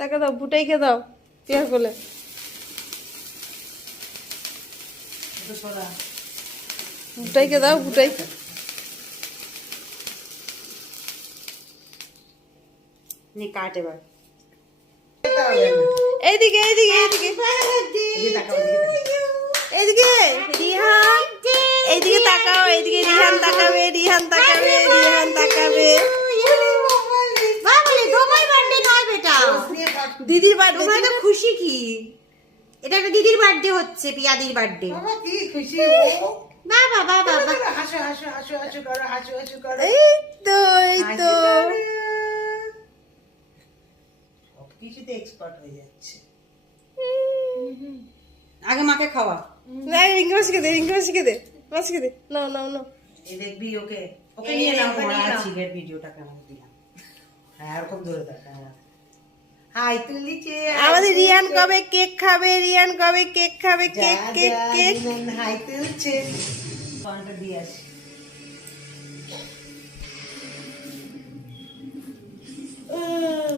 তাকে দাও, ভুটাইকে দাও পেয়ার কোলে। ভুটাইকে দাও, ভুটাইকে। নি কাট এবার। এইদিকে এইদিকে এইদিকে এইদিকে রিহান, এইদিকে তাকাও, এইদিকে রিহান তাকাবে, রিহান তাকাবে, রিহান তাকাবে। বাবলে তোমার বার্থডে নয় বেটা, দিদির বার্থডে। তোমরা তো খুশি কি? এটা একটা দিদির বার্থডে হচ্ছে, পিয়াদির বার্থডে। বাবা কি খুশি ও। বাবা বাবা বাবা হাসো হাসো হাসো হাসো করো, হাসো হাসো করো। এই তো এই তো। সবকিছুতে এক্সপার্ট হয়ে যাচ্ছে। আগে মাকে খাওয়া। না, রিঙ্কি মাসিকে দে, রিঙ্কি মাসিকে দে, মাসিকে দে। নাও নাও নাও। এই দেখবি ওকে ওকে নিয়ে নাও, ওকে নিয়ে নাও। সিগারেট ভিডিওটা কেমন দিলাম। হ্যাঁ এরকম ধরে থাক। হাই তুলিছে আমাদের রিয়ান কবে কেক খাবে, রিয়ান কবে কেক খাবে, কেক কেক কেক। হাই তুলছে ফোনটা দিয়ে আসি।